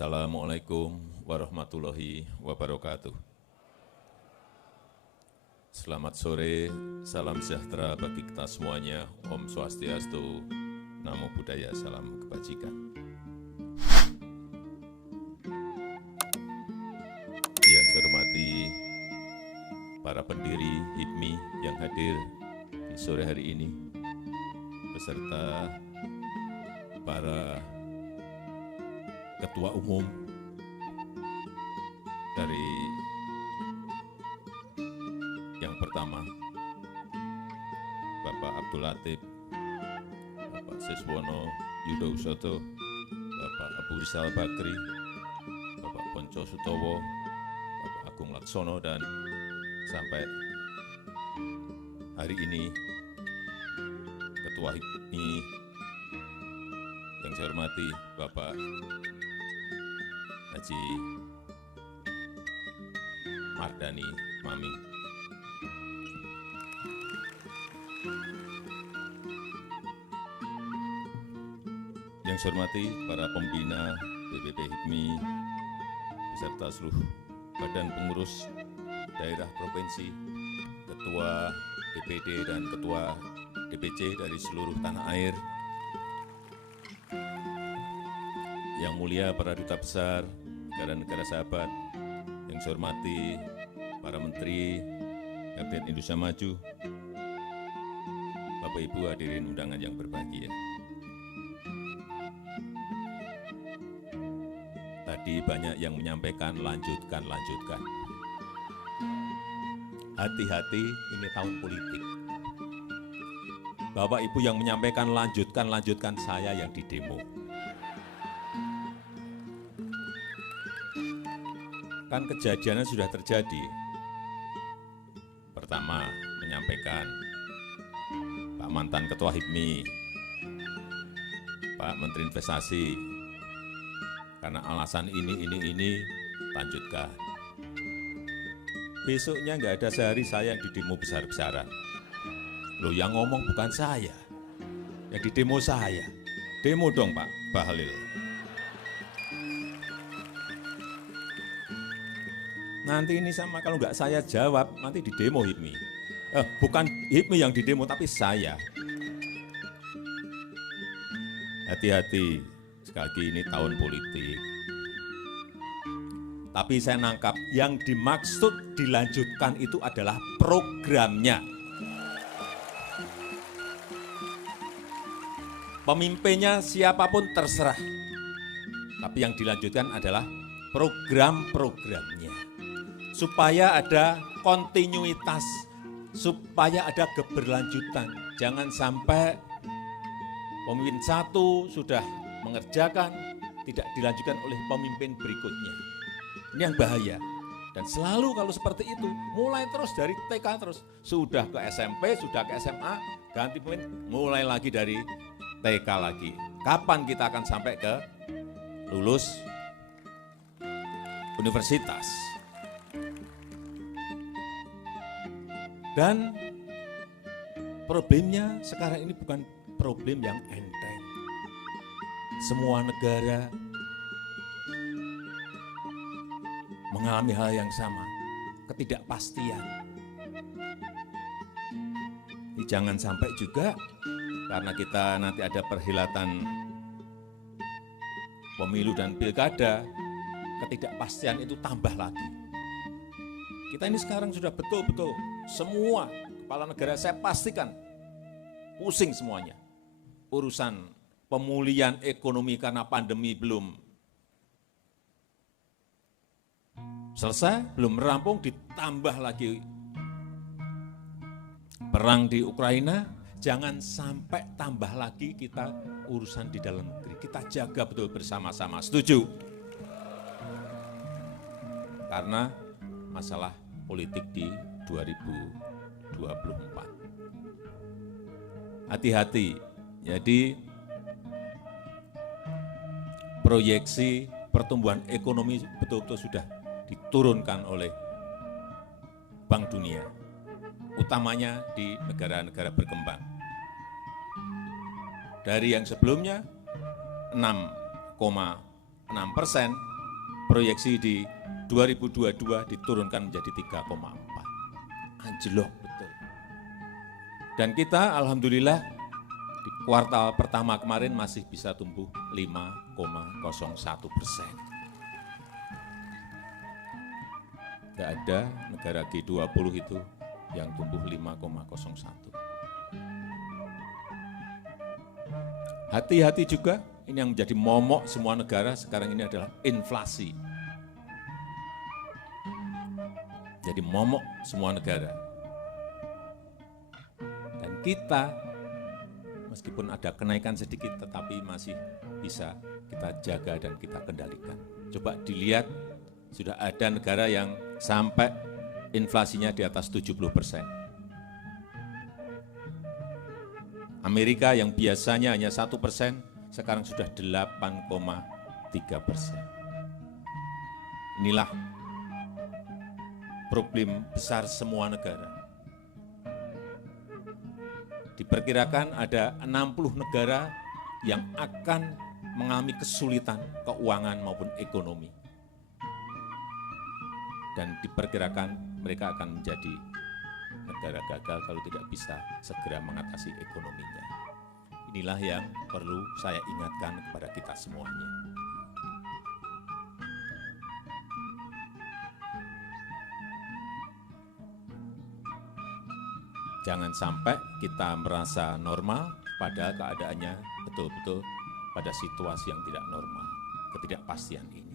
Assalamualaikum warahmatullahi wabarakatuh. Selamat sore, salam sejahtera bagi kita semuanya. Om Swastiastu, Namo Buddhaya, salam kebajikan. Yang saya hormati para pendiri HIPMI yang hadir di sore hari ini, beserta para Ketua Umum dari yang pertama, Bapak Abdul Latif, Bapak Siswono Yudo Usoto, Bapak Abu Rizal Bakri, Bapak Ponco Sutowo, Bapak Agung Laksono, dan sampai hari ini Ketua HIPMI yang saya hormati Bapak Haji Mardani Maming. Yang saya hormati para pembina BPP HIPMI beserta seluruh badan pengurus daerah provinsi, ketua DPD dan ketua DPC dari seluruh tanah air. Yang mulia para duta besar negara-negara sahabat, yang saya hormati para menteri, Kabinet Indonesia Maju, Bapak Ibu hadirin undangan yang berbahagia. Tadi banyak yang menyampaikan lanjutkan. Hati-hati, ini tahun politik. Bapak Ibu yang menyampaikan lanjutkan, saya yang di demo. Kan kejadiannya sudah terjadi. Pertama, menyampaikan Pak mantan Ketua HIPMI, Pak Menteri Investasi, karena alasan ini, lanjutkan. Besoknya nggak ada sehari saya yang di demo besar-besaran. Loh, yang ngomong bukan saya, yang di demo saya. Demo dong Pak Bahlil. Nanti ini sama kalau nggak saya jawab, nanti di demo HIPMI. Bukan HIPMI yang di demo, tapi saya. Hati-hati, sekali lagi ini tahun politik. Tapi saya nangkap, yang dimaksud dilanjutkan itu adalah programnya. Pemimpinnya siapapun terserah. Tapi yang dilanjutkan adalah program-programnya. Supaya ada kontinuitas, supaya ada keberlanjutan. Jangan sampai pemimpin satu sudah mengerjakan, tidak dilanjutkan oleh pemimpin berikutnya. Ini yang bahaya. Dan selalu kalau seperti itu, mulai terus dari TK terus. Sudah ke SMP, sudah ke SMA, ganti pemimpin, mulai lagi dari TK lagi. Kapan kita akan sampai ke lulus universitas? Dan problemnya sekarang ini bukan problem yang enteng. Semua negara mengalami hal yang sama, ketidakpastian. Ini jangan sampai juga karena kita nanti ada perhelatan pemilu dan pilkada, ketidakpastian itu tambah lagi. Kita ini sekarang sudah betul-betul semua kepala negara saya pastikan pusing semuanya. Urusan pemulihan ekonomi karena pandemi belum selesai, belum rampung, ditambah lagi perang di Ukraina, jangan sampai tambah lagi kita urusan di dalam negeri. Kita jaga betul bersama-sama, setuju? Karena masalah politik di 2024. Hati-hati, jadi proyeksi pertumbuhan ekonomi betul-betul sudah diturunkan oleh Bank Dunia, utamanya di negara-negara berkembang. Dari yang sebelumnya 6,6%, proyeksi di 2022 diturunkan menjadi 3,4. Anjlok betul. Dan kita alhamdulillah di kuartal pertama kemarin masih bisa tumbuh 5,01%. Tidak ada negara G20 itu yang tumbuh 5,01. Hati-hati juga, ini yang menjadi momok semua negara sekarang ini adalah inflasi. Jadi momok semua negara. Dan kita, meskipun ada kenaikan sedikit, tetapi masih bisa kita jaga dan kita kendalikan. Coba dilihat, sudah ada negara yang sampai inflasinya di atas 70%. Amerika yang biasanya hanya 1%, sekarang sudah 8,3%. Inilah problem besar semua negara. Diperkirakan ada 60 negara yang akan mengalami kesulitan keuangan maupun ekonomi. Dan diperkirakan mereka akan menjadi negara gagal kalau tidak bisa segera mengatasi ekonominya. Inilah yang perlu saya ingatkan kepada kita semuanya. Jangan sampai kita merasa normal, padahal keadaannya betul-betul pada situasi yang tidak normal, ketidakpastian ini.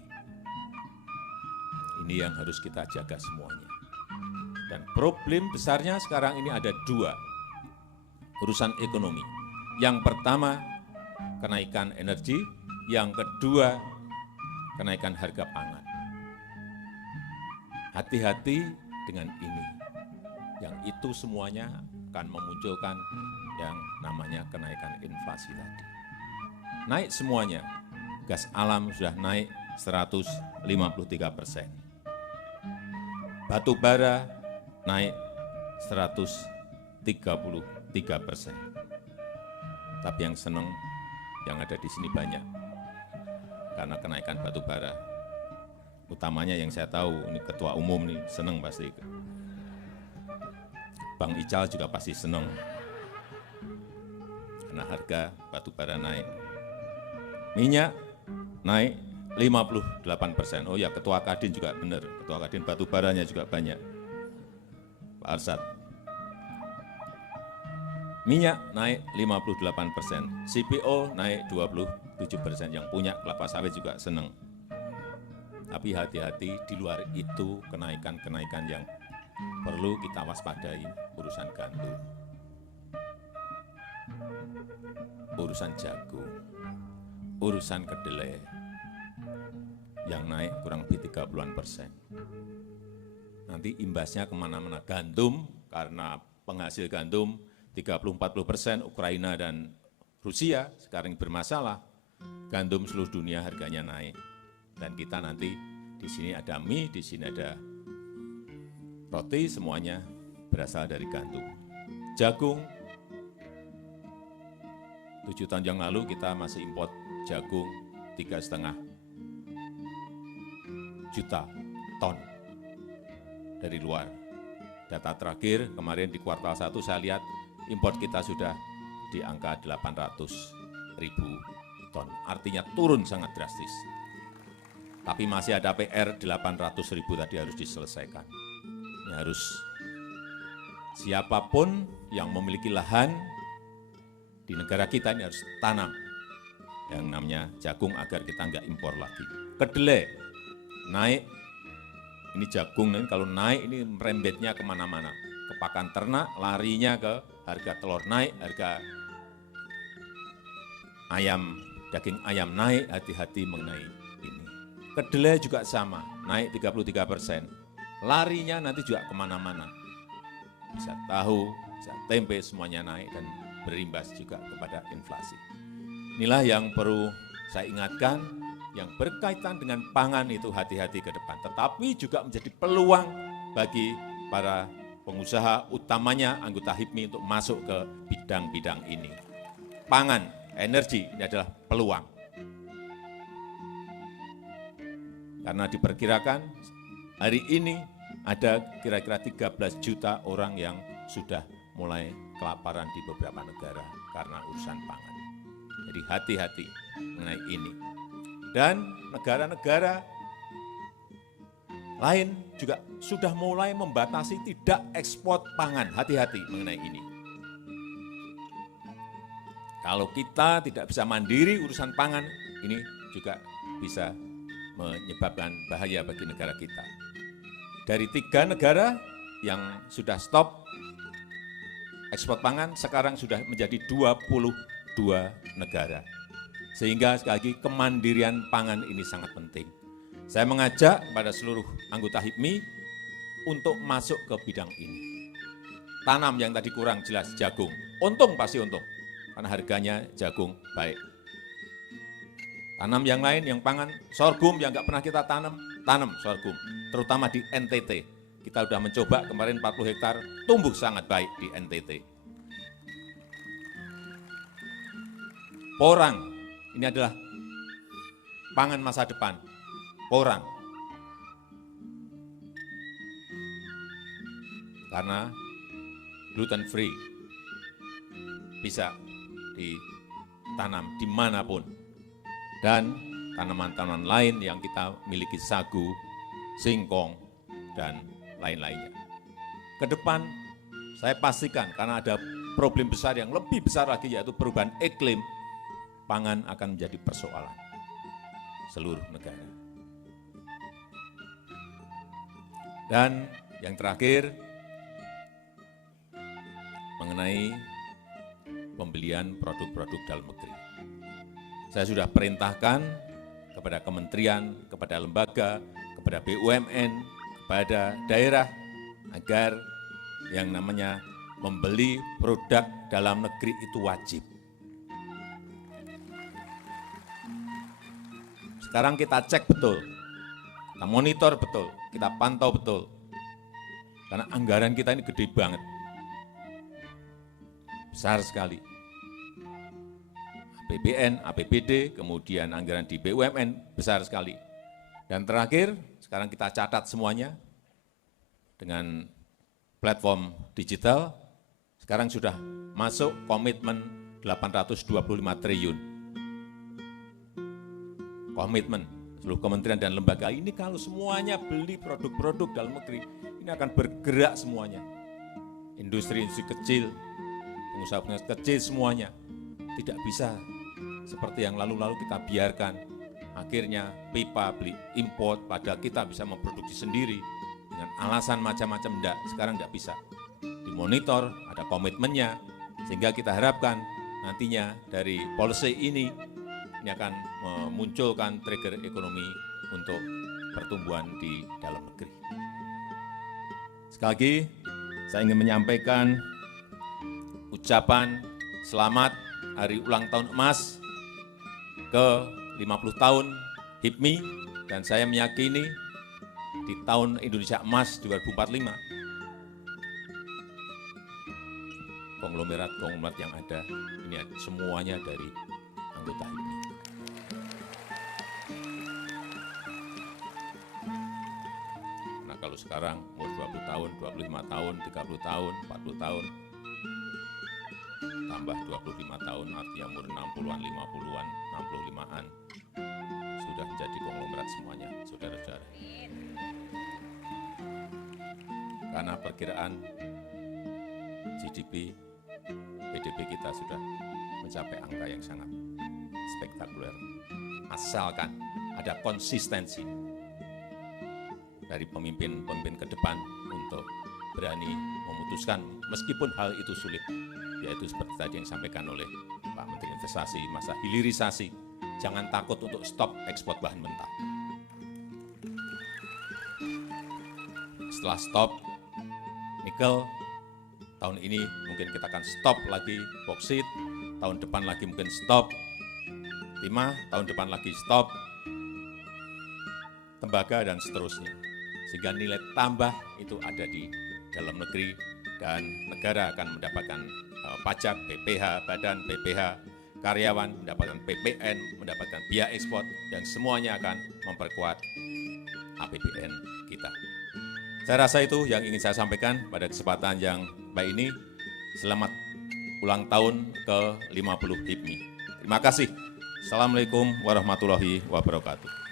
Ini yang harus kita jaga semuanya. Dan problem besarnya sekarang ini ada dua, urusan ekonomi. Yang pertama, kenaikan energi, yang kedua, kenaikan harga pangan. Hati-hati dengan ini. Yang itu semuanya akan memunculkan yang namanya kenaikan inflasi tadi. Naik semuanya, gas alam sudah naik 153%. Batu bara naik 133%. Tapi yang senang yang ada di sini banyak, karena kenaikan batu bara. Utamanya yang saya tahu, ini ketua umum nih senang pasti. Bang Ical juga pasti senang karena harga batu bara naik. Minyak naik 58%. Oh ya, ketua Kadin juga benar, ketua Kadin batu baranya juga banyak. Pak Arsad. Minyak naik 58%, CPO naik 27%, yang punya kelapa sawit juga senang. Tapi hati-hati, di luar itu kenaikan-kenaikan yang perlu kita waspadai, urusan gandum, urusan jagung, urusan kedelai yang naik kurang lebih 30%. Nanti imbasnya kemana-mana. Gandum, karena penghasil gandum 30-40% Ukraina dan Rusia sekarang bermasalah. Gandum seluruh dunia harganya naik. Dan kita nanti di sini ada mie, di sini ada roti, semuanya berasal dari gandum. Jagung, 7 tahun yang lalu kita masih import jagung 3,5 juta ton dari luar. Data terakhir kemarin di kuartal 1 saya lihat import kita sudah di angka 800.000 ton. Artinya turun sangat drastis. Tapi masih ada PR 800.000 tadi harus diselesaikan. Ini harus siapapun yang memiliki lahan di negara kita ini harus tanam yang namanya jagung agar kita nggak impor lagi. Kedelai naik, ini jagung ini kalau naik ini merembetnya kemana-mana. Ke pakan ternak, larinya ke harga telur naik, harga ayam, daging ayam naik, hati-hati mengenai ini. Kedelai juga sama, naik 33%. Larinya nanti juga kemana-mana. Bisa tahu, bisa tempe, semuanya naik dan berimbas juga kepada inflasi. Inilah yang perlu saya ingatkan, yang berkaitan dengan pangan itu hati-hati ke depan. Tetapi juga menjadi peluang bagi para pengusaha, utamanya anggota HIPMI untuk masuk ke bidang-bidang ini. Pangan, energi, ini adalah peluang. Karena diperkirakan hari ini ada kira-kira 13 juta orang yang sudah mulai kelaparan di beberapa negara karena urusan pangan. Jadi hati-hati mengenai ini. Dan negara-negara lain juga sudah mulai membatasi tidak ekspor pangan. Hati-hati mengenai ini. Kalau kita tidak bisa mandiri urusan pangan, ini juga bisa menyebabkan bahaya bagi negara kita. Dari 3 negara yang sudah stop ekspor pangan, sekarang sudah menjadi 22 negara. Sehingga sekali lagi kemandirian pangan ini sangat penting. Saya mengajak pada seluruh anggota HIPMI untuk masuk ke bidang ini. Tanam yang tadi kurang jelas, jagung. Untung pasti untung, karena harganya jagung baik. Tanam yang lain, yang pangan, sorghum yang nggak pernah kita tanam sorghum. Terutama di NTT. Kita sudah mencoba kemarin 40 hektar, tumbuh sangat baik di NTT. Porang, ini adalah pangan masa depan. Porang. Karena gluten free. Bisa ditanam dimanapun. Dan tanaman-tanaman lain yang kita miliki, sagu, singkong, dan lain-lainnya. Ke depan, saya pastikan karena ada problem besar yang lebih besar lagi, yaitu perubahan iklim, pangan akan menjadi persoalan seluruh negara. Dan yang terakhir, mengenai pembelian produk-produk dalam negeri. Saya sudah perintahkan kepada kementerian, kepada lembaga, kepada BUMN, kepada daerah, agar yang namanya membeli produk dalam negeri itu wajib. Sekarang kita cek betul, kita monitor betul, kita pantau betul. Karena anggaran kita ini gede banget. Besar sekali. APBN, APBD, kemudian anggaran di BUMN besar sekali. Dan terakhir, sekarang kita catat semuanya dengan platform digital. Sekarang sudah masuk komitmen 825 triliun. Komitmen seluruh kementerian dan lembaga ini kalau semuanya beli produk-produk dalam negeri, ini akan bergerak semuanya. Industri-industri kecil, pengusaha-pengusaha kecil semuanya. Tidak bisa seperti yang lalu-lalu kita biarkan. Akhirnya pipa beli import, padahal kita bisa memproduksi sendiri. Dengan alasan macam-macam, enggak, sekarang enggak bisa. Dimonitor, ada komitmennya, sehingga kita harapkan nantinya dari policy ini akan memunculkan trigger ekonomi untuk pertumbuhan di dalam negeri. Sekali lagi, saya ingin menyampaikan ucapan selamat hari ulang tahun emas ke 50 tahun HIPMI, dan saya meyakini di tahun Indonesia Emas 2045, konglomerat-konglomerat yang ada, ini semuanya dari anggota HIPMI. Nah kalau sekarang umur 20 tahun, 25 tahun, 30 tahun, 40 tahun, tambah 25 tahun, artinya umur 60-an, 50-an, 65-an, sudah menjadi konglomerat semuanya, saudara-saudara. Karena perkiraan GDP, PDB kita sudah mencapai angka yang sangat spektakuler. Asalkan ada konsistensi dari pemimpin-pemimpin ke depan untuk berani memutuskan meskipun hal itu sulit, yaitu seperti tadi yang disampaikan oleh Pak Menteri Investasi, masa hilirisasi. Jangan takut untuk stop ekspor bahan mentah. Setelah stop nikel, tahun ini mungkin kita akan stop lagi boksit, tahun depan lagi mungkin stop timah, tahun depan lagi stop tembaga, dan seterusnya. Sehingga nilai tambah itu ada di dalam negeri, dan negara akan mendapatkan pajak, BPH, badan BPH, karyawan mendapatkan PPN, mendapatkan biaya ekspor, yang semuanya akan memperkuat APBN kita. Saya rasa itu yang ingin saya sampaikan pada kesempatan yang baik ini. Selamat ulang tahun ke-50 HIPMI. Terima kasih. Assalamualaikum warahmatullahi wabarakatuh.